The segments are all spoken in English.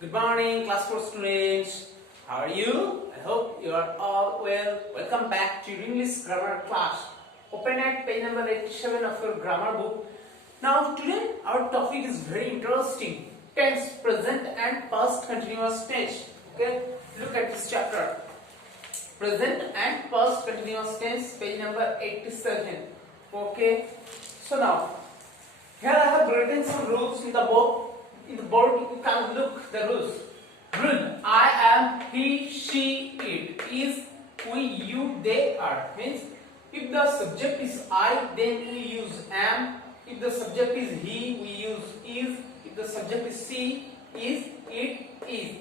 Good morning, class 4 students. How are you? I hope you are all well. Welcome back to English grammar class. Open at page number 87 of your grammar book. Now, today our topic is very interesting. Tense, present and past continuous tense. Okay, look at this chapter. Present and past continuous tense, page number 87. Okay, so now here I have written some rules in the book. In the board, you can look the rules. Rule: I am, he, she, it, is, we, you, they, are. Means if the subject is I, then we use am. If the subject is he, we use is. If the subject is she, is, it, is.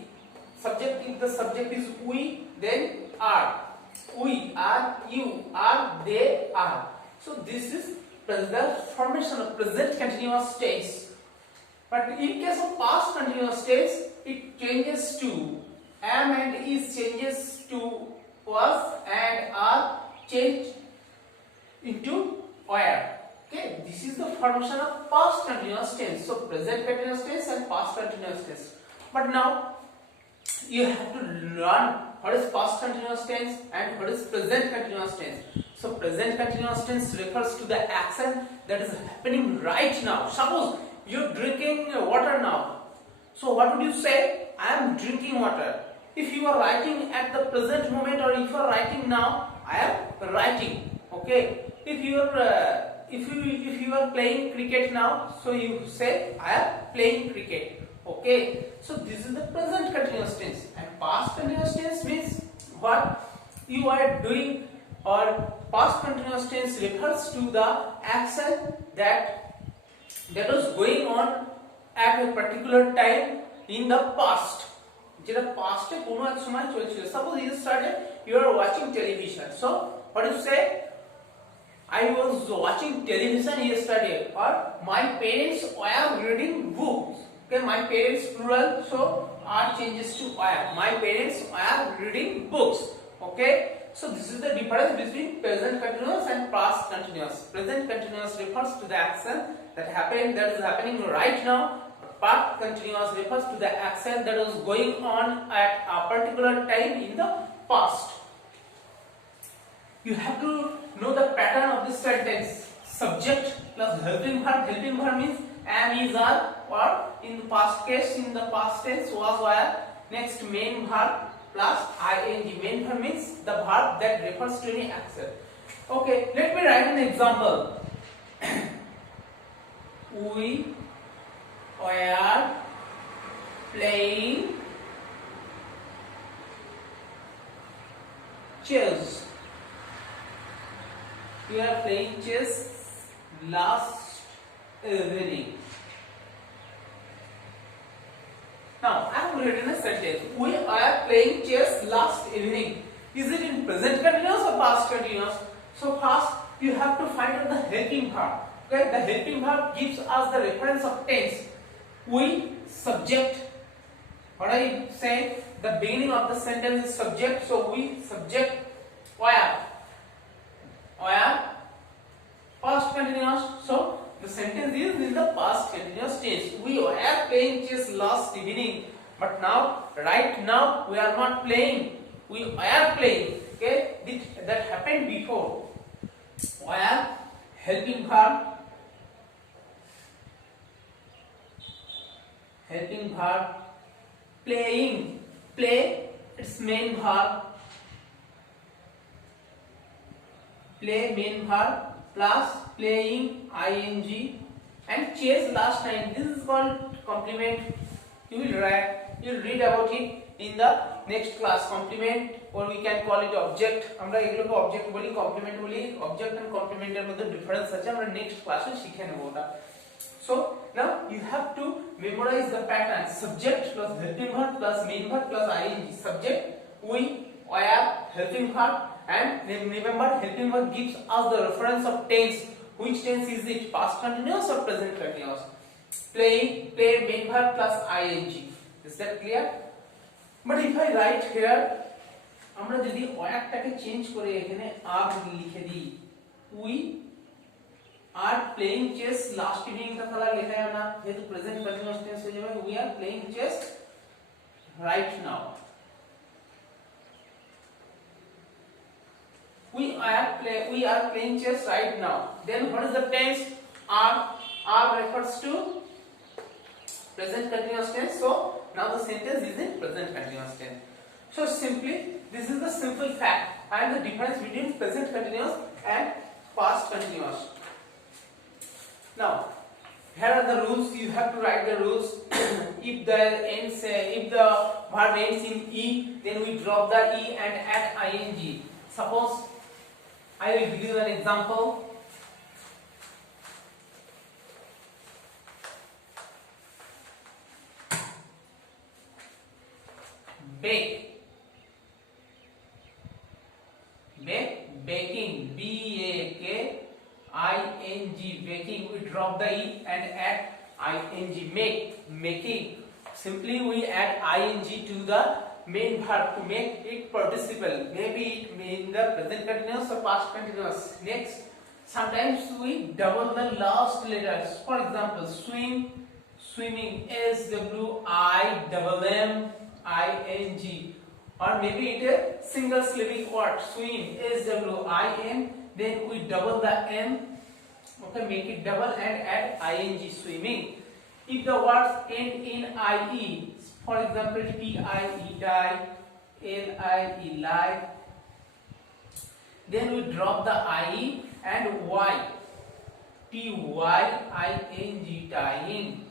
If the subject is we, then are. We are, you are, they are. So this is the formation of present continuous tense. But in case of past continuous tense, it changes to am and is changes to was and are changed into were. Okay, this is the formation of past continuous tense. So present continuous tense and past continuous tense. But now you have to learn what is past continuous tense and what is present continuous tense. So present continuous tense refers to the action that is happening right now. Suppose you're drinking water now. So what would you say? I am drinking water. If you are writing at the present moment, or if you are writing now, I am writing. Okay. If you are playing cricket now, so you say I am playing cricket. Okay. So this is the present continuous tense. And past continuous tense means what you are doing, or past continuous tense refers to the action that was going on at a particular time in the past. যেটা past এ কোনো এক সময় চলছিল. Suppose you are watching television. So what do you say? I was watching television yesterday. Or my parents were reading books. Okay, my parents plural, so are changes to were. My parents were reading books. Okay. So this is the difference between present continuous and past continuous. Present continuous refers to the action that is happening right now. Past continuous refers to the action that was going on at a particular time in the past. You have to know the pattern of this sentence. Subject plus helping verb. Helping verb means am, is, are, or in the past case, in the past tense was, were. Next main verb plus ing. Main verb means the verb that refers to any action. Okay, let me write an example. We were playing chess. We are playing chess last evening. Now I have written a sentence. We are playing chess last evening. Is it in present continuous or past continuous? So first you have to find out the helping verb. Okay, the helping verb gives us the reference of tense. We, subject. What I say, the beginning of the sentence is subject. So we, subject, were. Past continuous. So the sentence is in the past continuous tense. We were playing chess last evening, but now, right now, we are not playing. We are playing. Okay, that happened before. Were, helping verb. Helping verb. Playing. Play. Its main verb. Play main verb plus playing ing and chess last line. This is called complement. You will read about it in the next class. Complement, or we can call it object. আমরা এগুলোকে object বলি, complement বলি. Object and complement এর মধ্যে difference আছে, আমরা next ক্লাসে শিখে নেব ওটা. So now you have to memorize the pattern. Subject plus helping verb plus main verb plus ing. Subject, we, were, helping verb. And remember, helping verb gives us the reference of tense. Which tense is it? Past continuous or present continuous? Play main verb plus ing. Is that clear? But if I write here, আমরা যদি ওয়ার্ডটাকে change করে এখানে আর লিখে দিই, we are playing chess last evening, তা তাহলে লেখা যাবে না, যেহেতু প্রেজেন্ট কন্টিনিউয়াস টেন্স হয়ে যাবে. we are playing chess right now. We are playing chess right now. Then what is the tense? Are. Are refers to present continuous tense. So now the sentence is in present continuous tense. So simply this is the simple fact and the difference between present continuous and past continuous. Now here are the rules. You have to write the rules. If the verb ends in e, then we drop the e and add ing. Suppose I will give you an example. Bake. Bake, baking, B-A-K-I-N-G, baking, we drop the E and add I-N-G, make, making. Simply we add I-N-G to the main verb to make it participle. Maybe it means the present continuous or past continuous. Next, sometimes we double the last letters. For example, swim, swimming, S-W-I-M-M-I-N-G. Or maybe it a single syllabic word, swim, S-W-I-M, then we double the M, okay, make it double and add ing, swimming. If the words end in IE, for example, T-I-E, die, L-I-E, lie, then we drop the IE and Y, T-Y-I-N-G, tying.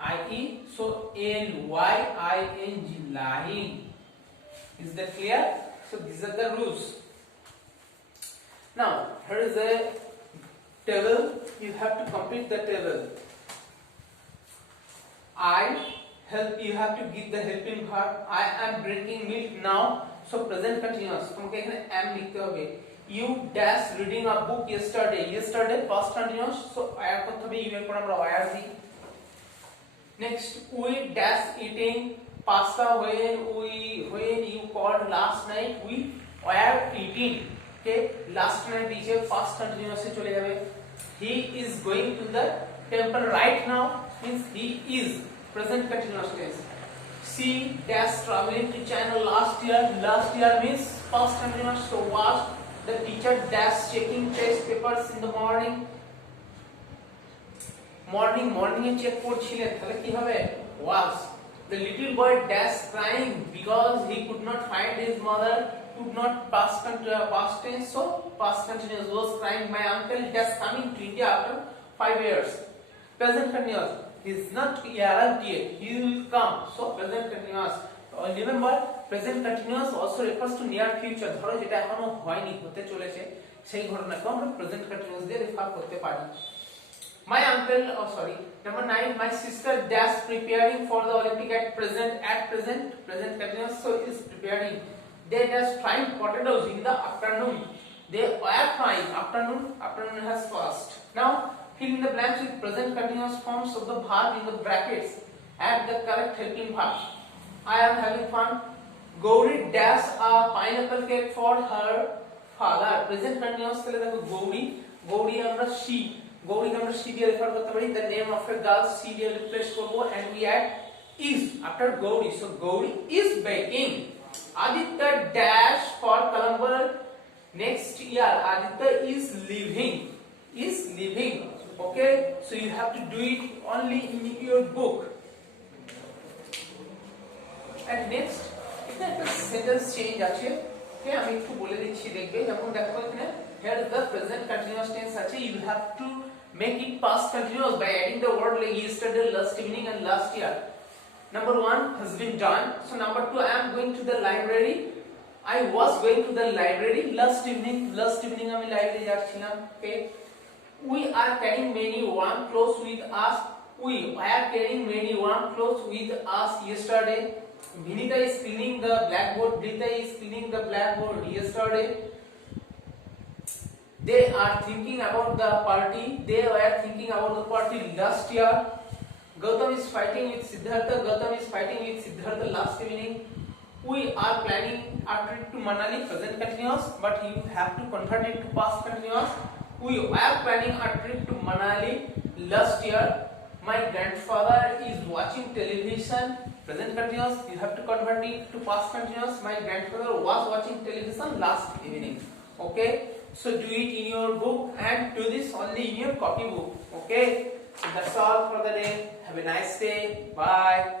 IE, so L-Y-I-N-G, lying. Is that clear? So these are the rules. Now here is a table. You have to complete the table. You have to give the helping verb. I am drinking milk now. So present continuous. তোমাকে এখানে am লিখতে হবে. You dash reading a book yesterday. Yesterday past continuous. So where করতে হবে, you এর পর আমরা where দিই. Next, we dash eating pasta when you called last night. We were eating. Okay, last night is past continuous se chole jabe. He is going to the temple right now means he is present continuous tense. She dash traveling to China last year. Last year means past continuous. So was the teacher dash checking test papers in the morning. Morning এ check করছিলেন, তাহলে কি হবে? Was. The little boy dash crying because he could not find his mother. Could not past tense, so past continuous. Was crying. My uncle dash coming to India after 5 years. Present continuous. He is not arrived yet. He will come. So present continuous. Remember, present continuous also refers to near future. ধরো যেটা এখনো হয়নি, হতে চলেছে, সেই ঘটনাকে আমরা present continuous দিয়ে রেফার করতে পারি. My uncle, number 9, my sister dash preparing for the Olympic at present continuous, so is preparing. They dash frying potatoes in the afternoon. They were frying, afternoon has passed. Now, fill in the blanks with present continuous forms of the verb in the brackets. Add the correct helping verb. I am having fun. Gauri dash a pineapple cake for her father. Present continuous, তাহলে দেখো গৌরী আমরা she. গৌরীকে আমরা she দিয়ে refer করতে পারি. The name of a girl she দিয়ে replace করব and we add is after Gauri. So Gauri is baking. Aditya dash for Colombo next year. Aditya is leaving. Okay, so you have to do it only in your book. And next, এখানে একটা sentence change আছে. ওকে, আমি একটু বলে দিচ্ছি, দেখবে যেমন দেখো এখানে here the present continuous tense আছে. You have to make it past continuous by adding the word like yesterday, last evening and last year. Number 1 has been done. So number 2, I am going to the library. I was going to the library last evening আমি library যাচ্ছিলাম. Okay, we are carrying many warm clothes with us. We are carrying many warm clothes with us yesterday. Vinita is cleaning the blackboard. Brita is cleaning the blackboard yesterday. They are thinking about the party. They were thinking about the party last year. Gautam is fighting with Siddhartha. Gautam is fighting with Siddhartha last evening. We are planning a trip to Manali, present continuous, but you have to convert it to past continuous. We were planning a trip to Manali last year. My grandfather is watching television. Present continuous, you have to convert it to past continuous. My grandfather was watching television last evening. Okay, so do it in your book and do this only in your copybook. Okay, so that's all for the day. Have a nice day. Bye.